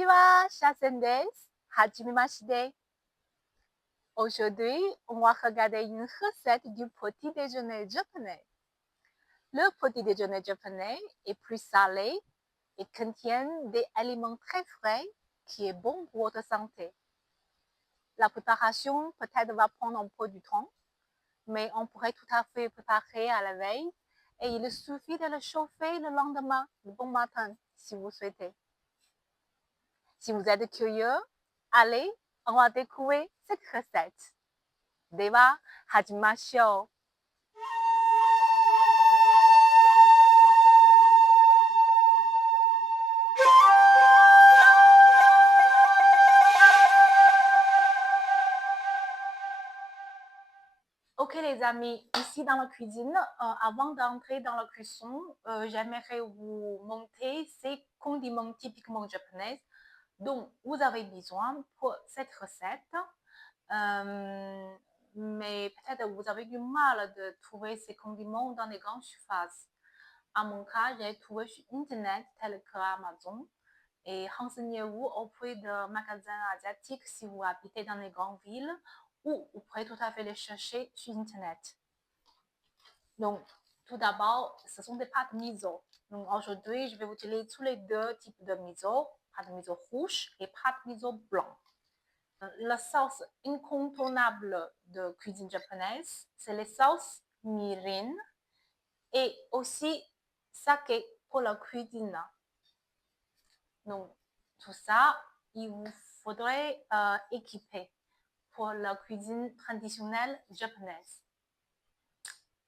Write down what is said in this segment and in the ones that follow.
Konnichiwa, Shasen desu. Hajimemashite. Aujourd'hui, on va regarder une recette du petit déjeuner japonais. Le petit déjeuner japonais est plus salé et contient des aliments très frais qui est bon pour votre santé. La préparation peut-être va prendre un peu du temps, mais on pourrait tout à fait préparer à la veille et il suffit de le chauffer le lendemain, le bon matin, si vous souhaitez. Si vous êtes curieux, allez, on va découvrir cette recette. Deva, hajimashou. Ok les amis, ici dans la cuisine, avant d'entrer dans la cuisson, j'aimerais vous montrer ces condiments typiquement japonais dont vous avez besoin pour cette recette. Mais peut-être vous avez du mal de trouver ces condiments dans les grandes surfaces. À mon cas, j'ai trouvé sur Internet tel que Amazon. Et renseignez-vous auprès de magasins asiatiques si vous habitez dans les grandes villes ou vous pourrez tout à fait les chercher sur Internet. Donc, tout d'abord, ce sont des pâtes miso. Donc, aujourd'hui, je vais vous utiliser tous les deux types de miso, pâte miso rouge et pâte miso blanc. La sauce incontournable de cuisine japonaise, c'est les sauces mirin et aussi sake pour la cuisine. Donc, tout ça, il vous faudrait équiper pour la cuisine traditionnelle japonaise.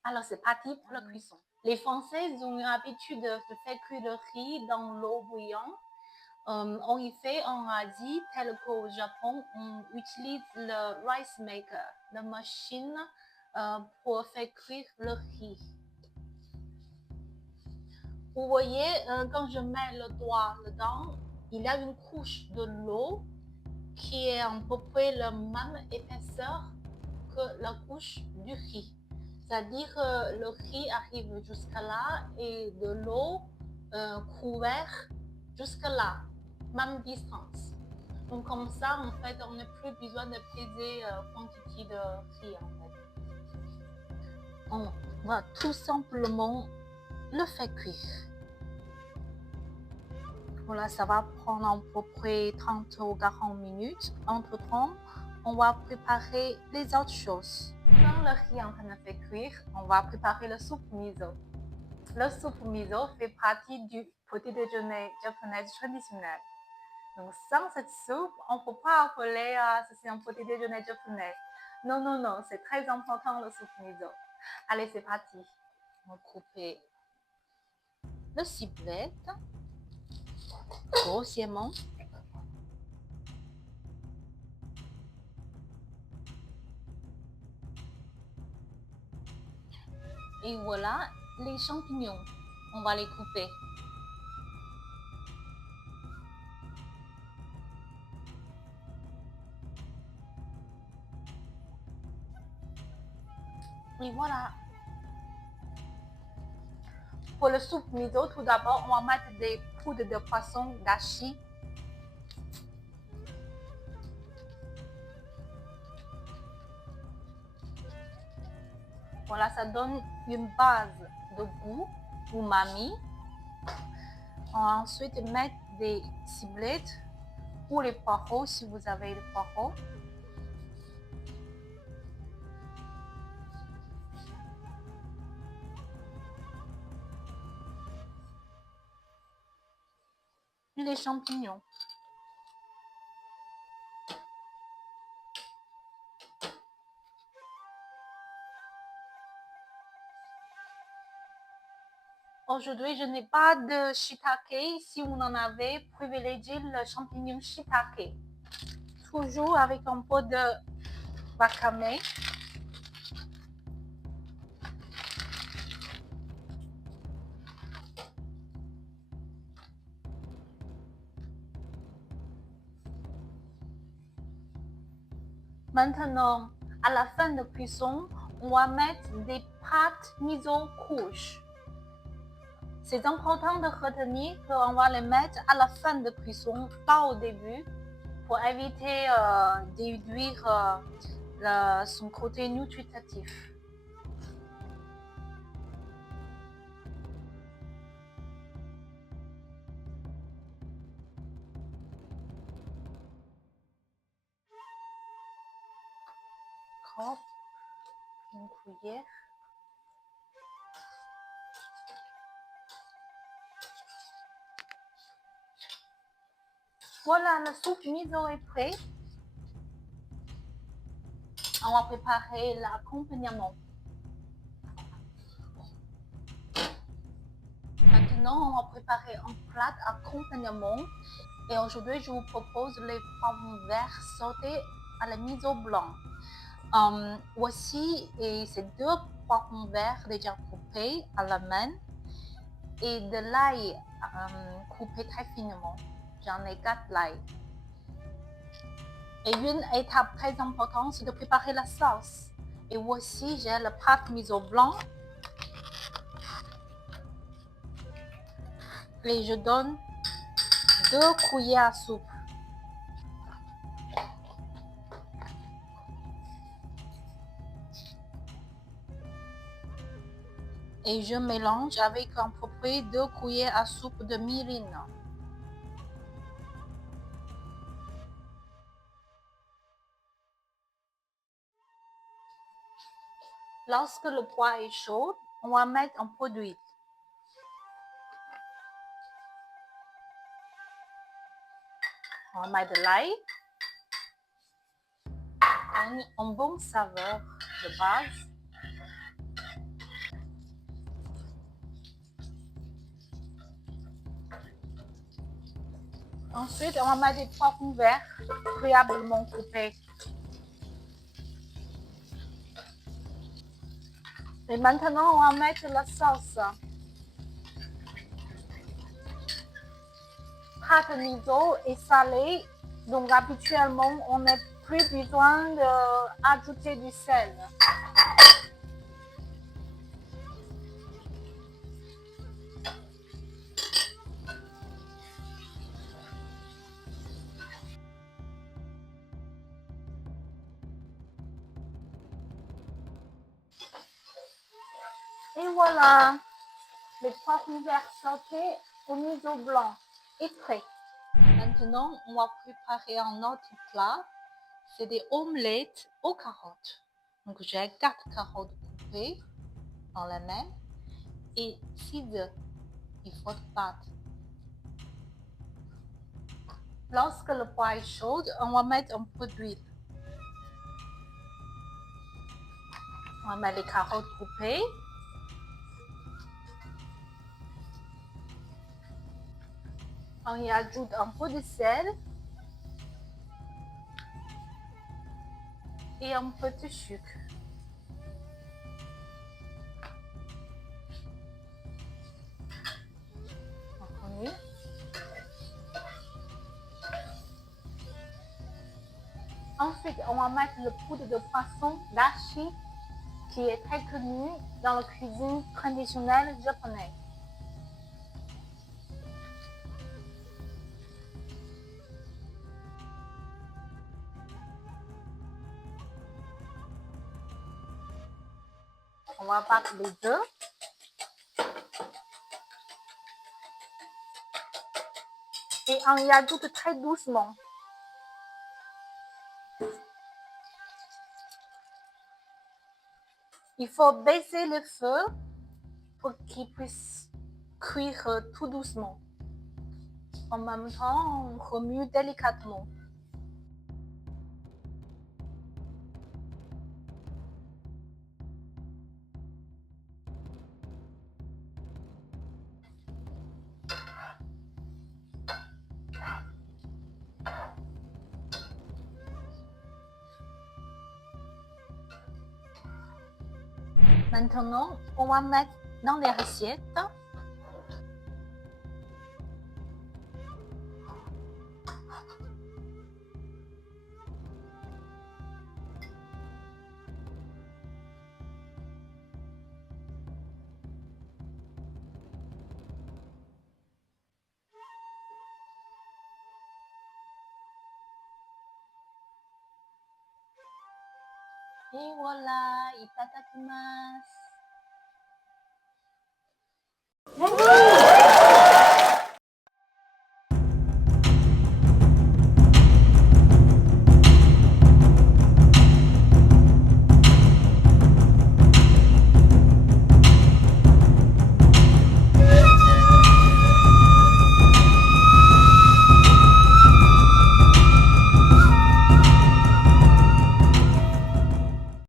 Alors, c'est parti pour la cuisson. Les Français ont l'habitude de faire cuire le riz dans l'eau bouillante. On y fait en Asie, tel qu'au Japon, on utilise le rice maker, la machine pour faire cuire le riz. Vous voyez, quand je mets le doigt dedans, il y a une couche de l'eau qui est à peu près la même épaisseur que la couche du riz. C'est-à-dire que le riz arrive jusqu'à là et de l'eau couvert jusqu'à là, même distance. Donc comme ça, en fait, on n'a plus besoin de peser quantité de riz. En fait. On va tout simplement le faire cuire. Voilà, ça va prendre à peu près 30 ou 40 minutes. Entre-temps, on va préparer les autres choses. Quand le riz est en train de faire cuire, on va préparer le soupe miso. Le soupe miso fait partie du petit déjeuner japonais traditionnel. Donc, sans cette soupe, on ne peut pas appeler c'est un petit déjeuner japonais. Non, non, non, c'est très important le soupe miso. Allez, c'est parti. On va couper le ciblette grossièrement. Et voilà les champignons. On va les couper. Et voilà. Pour le soupe miso, tout d'abord, on va mettre des poudres de poisson dashi. Voilà, ça donne une base de goût, umami. On va ensuite mettre des ciblettes ou les poireaux si vous avez les poireaux. Et les champignons. Aujourd'hui, je n'ai pas de shiitake. Si vous en avez, privilégiez le champignon shiitake. Toujours avec un peu de wakame. Maintenant, à la fin de cuisson, on va mettre des pâtes miso rouges. C'est important de retenir qu'on va les mettre à la fin de cuisson, pas au début, pour éviter d'éduire son côté nutritif. Une cuillère. Voilà, la soupe miso est prête. On va préparer l'accompagnement. Maintenant, on va préparer un plat d'accompagnement. Et aujourd'hui, je vous propose les pommes vertes sautées à la miso blanc. Voici ces deux pommes vertes déjà coupées à la main et de l'ail coupé très finement. J'en ai 4 l'ail. Et une étape très importante, c'est de préparer la sauce. Et voici, j'ai le pâte miso blanc. Et je donne 2 cuillères à soupe. Et je mélange avec à peu près 2 cuillères à soupe de mirin. Lorsque le poêle est chaud, on va mettre un peu d'huile. On va mettre de l'ail. Un bon saveur de base. Ensuite, on va mettre des pommes vertes préalablement coupées. Et maintenant, on va mettre la sauce. Pâte miso est salée, donc habituellement, on n'a plus besoin d'ajouter du sel. Et voilà, les pommes vertes sautées au miso blanc est prêt. Maintenant, on va préparer un autre plat. C'est des omelettes aux carottes. Donc, j'ai 4 carottes coupées dans la main et 6 œufs. Il faut battre. Lorsque le poêle est chaud, on va mettre un peu d'huile. On va mettre les carottes coupées. On y ajoute un peu de sel et un peu de sucre. Ensuite, on va mettre le poudre de poisson dashi qui est très connu dans la cuisine traditionnelle japonaise. On va battre les œufs. Et on y ajoute très doucement. Il faut baisser le feu pour qu'il puisse cuire tout doucement. En même temps, on remue délicatement. Maintenant, on va mettre dans les assiettes. Et voilà, itadakimasu.